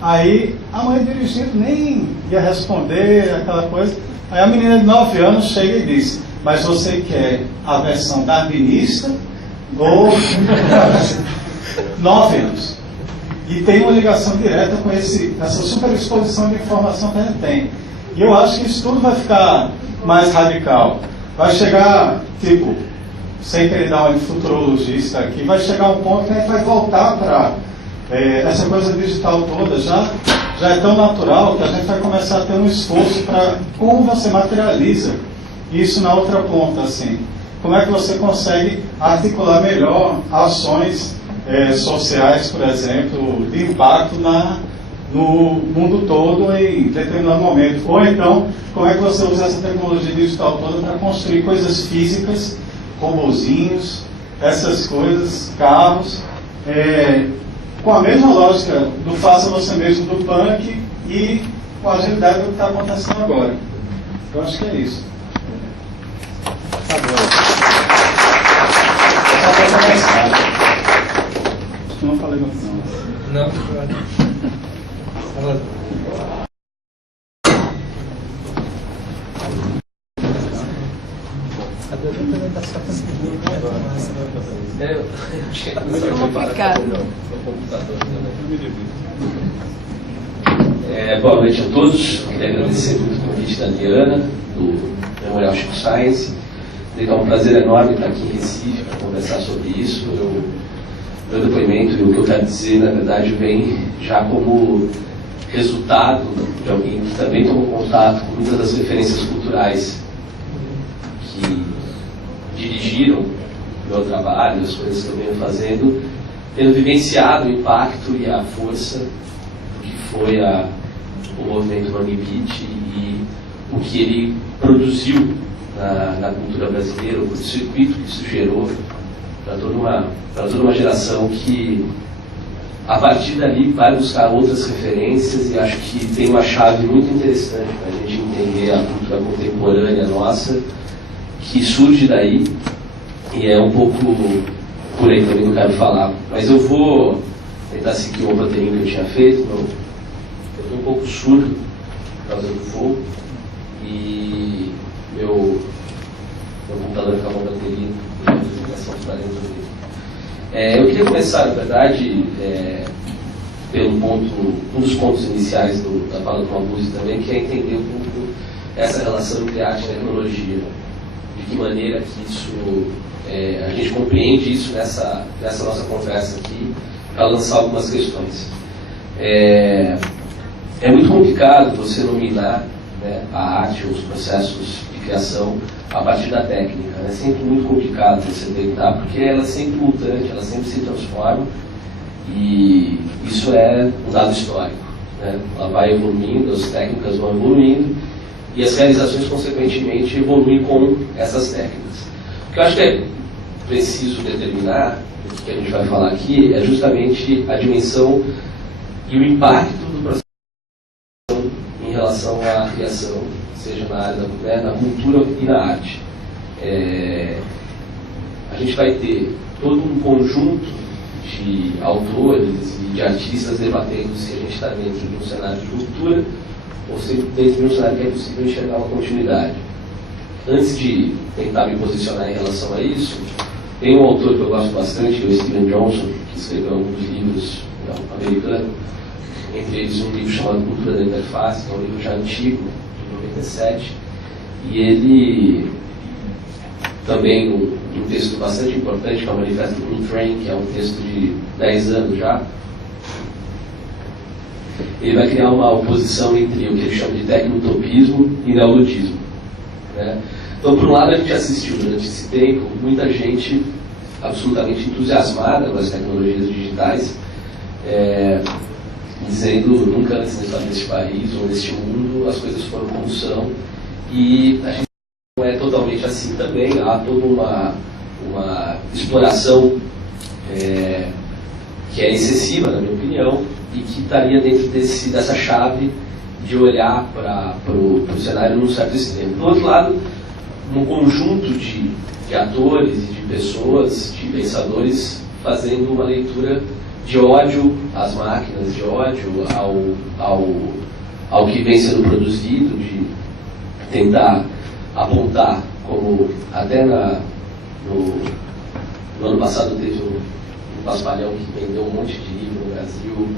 Aí a mãe dirigindo nem ia responder aquela coisa. Aí a menina de 9 anos chega e diz: mas você quer a versão darwinista ou 9 anos? E tem uma ligação direta com essa superexposição de informação que a gente tem. E eu acho que isso tudo vai ficar mais radical. Vai chegar, tipo, sem querer dar uma de futurologista aqui, vai chegar um ponto que a gente vai voltar para essa coisa digital toda, já é tão natural que a gente vai começar a ter um esforço para como você materializa isso na outra ponta, assim. Como é que você consegue articular melhor ações sociais, por exemplo, de impacto no mundo todo em determinado momento. Ou então, como é que você usa essa tecnologia digital toda para construir coisas físicas, robozinhos, essas coisas, carros, com a mesma lógica do faça você mesmo do punk e com a agilidade do que está acontecendo agora. Eu acho que é isso. Acabou. Essa coisa é mais cara. Não falei no final. Não. Boa noite a todos. Queria agradecer muito o convite da Diana, do Memorial Chico Science. É um prazer enorme estar aqui em Recife para conversar sobre isso. Meu depoimento e o que eu quero dizer, na verdade, vem já como resultado de alguém que também tomou contato com muitas das referências culturais que dirigiram o meu trabalho, as coisas que eu venho fazendo, tendo vivenciado o impacto e a força do que foi o movimento Mangue Beat e o que ele produziu na cultura brasileira, o circuito que isso gerou para toda uma geração que, a partir dali, vai buscar outras referências, e acho que tem uma chave muito interessante para a gente entender a cultura contemporânea nossa, que surge daí, e é um pouco por aí também que eu quero falar. Mas eu vou tentar seguir o roteirinho que eu tinha feito. Eu estou um pouco surdo por causa do fogo, e meu computador fica com bateria, e a apresentação está dentro dele. Eu queria começar, na verdade, um dos pontos iniciais da fala do Mabuse também, que é entender um pouco essa relação entre arte e tecnologia. De que maneira que isso, a gente compreende isso nessa nossa conversa aqui, para lançar algumas questões. É muito complicado você nominar, né, a arte ou os processos de criação a partir da técnica. É sempre muito complicado você tentar, porque ela é sempre mutante, ela sempre se transforma, e isso é um dado histórico, né? Ela vai evoluindo, as técnicas vão evoluindo, e as realizações, consequentemente, evoluem com essas técnicas. O que eu acho que é preciso determinar, o que a gente vai falar aqui, é justamente a dimensão e o impacto do processo em relação à criação, seja na área na cultura e na arte. A gente vai ter todo um conjunto de autores e de artistas debatendo se a gente está dentro de um cenário de ruptura ou se dentro de um cenário que é possível enxergar uma continuidade. Antes de tentar me posicionar em relação a isso, tem um autor que eu gosto bastante, que é o Steven Johnson, que escreveu alguns livros americanos, entre eles um livro chamado Cultura da Interface, que é um livro já antigo, de 97, e ele também um texto bastante importante, que é o Manifesto do Train, que é um texto de 10 anos já. Ele vai criar uma oposição entre o que ele chama de tecnotopismo e neoluddismo, né? Então, por um lado, a gente assistiu durante esse tempo muita gente absolutamente entusiasmada com as tecnologias digitais, dizendo nunca antes na história deste país ou deste mundo as coisas foram como são, e a gente não é totalmente assim também. Há toda uma exploração que é excessiva, na minha opinião, e que estaria dentro dessa chave de olhar para o cenário num certo extremo. Do outro lado, um conjunto de atores e de pessoas, de pensadores, fazendo uma leitura de ódio às máquinas, de ódio ao que vem sendo produzido, de tentar apontar, como até no ano passado teve um paspalhão que vendeu um monte de livro no Brasil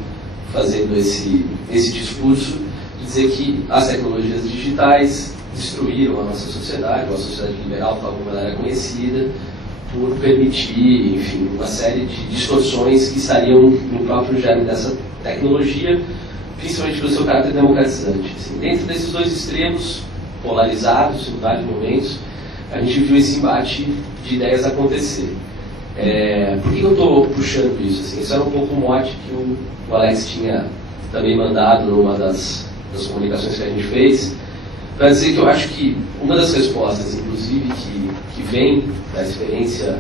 fazendo esse discurso, de dizer que as tecnologias digitais destruíram a nossa sociedade, ou a sociedade liberal, tal como ela era conhecida, por permitir, enfim, uma série de distorções que estariam no próprio germe dessa tecnologia, principalmente pelo seu caráter democratizante. Assim, dentro desses dois extremos polarizados, em vários momentos, a gente viu esse embate de ideias acontecer. Por que eu estou puxando isso? Assim, isso era um pouco o mote que o Alex tinha também mandado numa das comunicações que a gente fez, para dizer que eu acho que uma das respostas, inclusive, que vem da experiência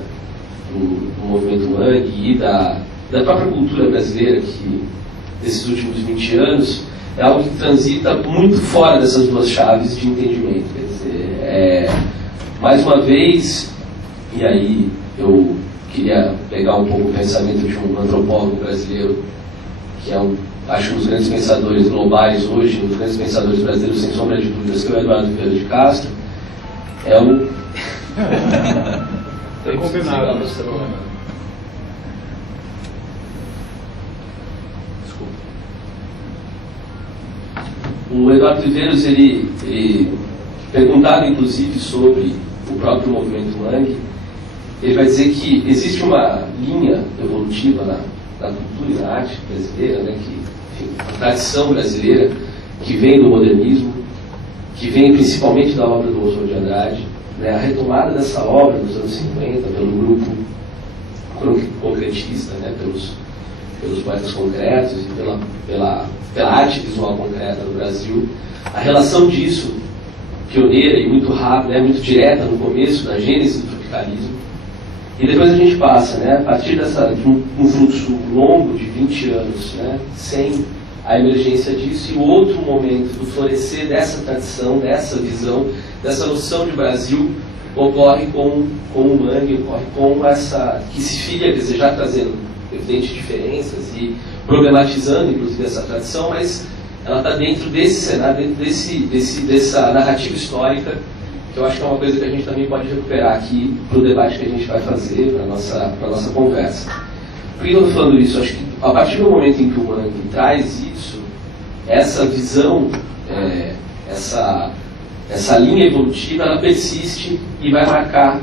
do movimento Mangue e da própria cultura brasileira, que desses últimos 20 anos, é algo que transita muito fora dessas duas chaves de entendimento. Quer dizer, mais uma vez, e aí eu queria pegar um pouco o pensamento de um antropólogo brasileiro, que é acho que um dos grandes pensadores globais hoje, um dos grandes pensadores brasileiros, sem sombra de dúvidas, que é o Eduardo Vieira de Castro, é o... Tem combinado. Desculpa. O Eduardo Viveiros, ele perguntado inclusive sobre o próprio movimento Mangue, ele vai dizer que existe uma linha evolutiva na cultura e na arte brasileira, né, que, enfim, a tradição brasileira, que vem do modernismo, que vem principalmente da obra do Oswald de Andrade, né, a retomada dessa obra nos anos 50 pelo grupo concretista, né, pelos poetas concretos e pela arte visual concreta no Brasil, a relação disso, pioneira e muito rápida, né, muito direta no começo, da gênese do tropicalismo, e depois a gente passa, né, a partir de um fluxo longo de 20 anos, né, sem a emergência disso, e o outro momento do florescer dessa tradição, dessa visão, dessa noção de Brasil, ocorre com o Mangue, ocorre com essa, que se filia, quer dizer, já trazendo evidentes diferenças e problematizando, inclusive, essa tradição, mas ela está dentro desse cenário, dentro dessa narrativa histórica, que eu acho que é uma coisa que a gente também pode recuperar aqui para o debate que a gente vai fazer, para a nossa conversa. Por que eu estou falando isso? Eu acho que a partir do momento em que o Mangue traz isso, essa visão, essa linha evolutiva, ela persiste e vai marcar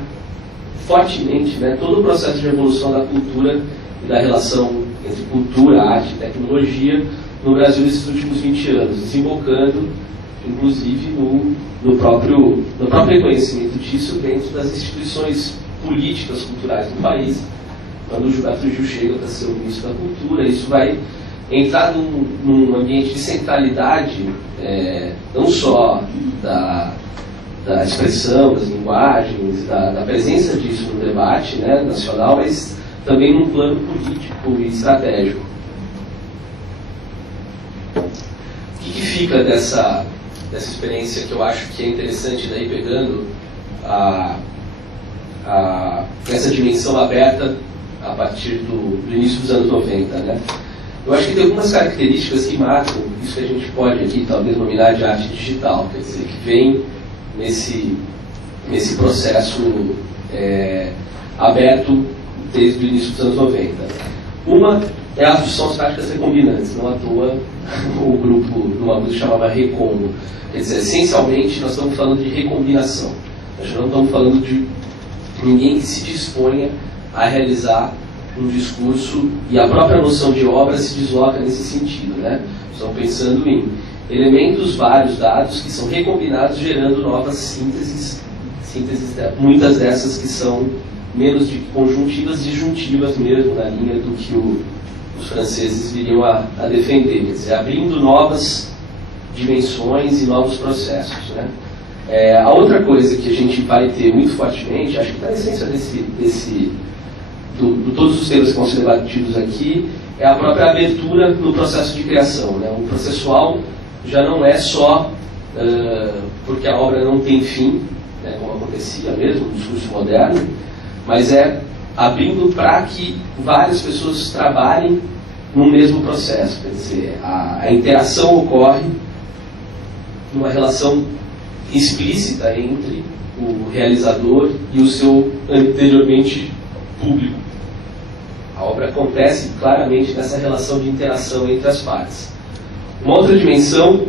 fortemente, né, todo o processo de evolução da cultura e da relação entre cultura, arte e tecnologia no Brasil nesses últimos 20 anos, desembocando, inclusive, no próprio reconhecimento disso dentro das instituições políticas culturais do país. Quando o Gilberto Gil chega para ser o ministro da Cultura, isso vai entrar num ambiente de centralidade, não só da expressão, das linguagens, da presença disso no debate, né, nacional, mas também num plano político e estratégico. O que fica dessa experiência que eu acho que é interessante, daí pegando essa dimensão aberta a partir do início dos anos 90, né? Eu acho que tem algumas características que marcam isso que a gente pode aqui talvez nominar de arte digital, quer dizer, que vem nesse processo aberto desde o início dos anos 90. Uma é a são as práticas recombinantes, não à toa o grupo numa música chamava Recombo. Quer dizer, essencialmente nós estamos falando de recombinação. Nós não estamos falando de ninguém que se disponha a realizar um discurso, e a própria noção de obra se desloca nesse sentido, né? Estamos pensando em elementos vários dados que são recombinados, gerando novas sínteses, muitas dessas que são menos de conjuntivas, disjuntivas mesmo, na linha do que os franceses viriam a defender, quer dizer, abrindo novas dimensões e novos processos, né? A outra coisa que a gente vai ter muito fortemente, acho que está na essência de todos os temas que vão ser debatidos aqui, é a própria abertura no processo de criação, né? O processual já não é só porque a obra não tem fim, né, como acontecia mesmo no discurso moderno, mas é abrindo para que várias pessoas trabalhem no mesmo processo. Quer dizer, a interação ocorre numa relação explícita entre o realizador e o seu anteriormente público. A obra acontece claramente nessa relação de interação entre as partes. Uma outra dimensão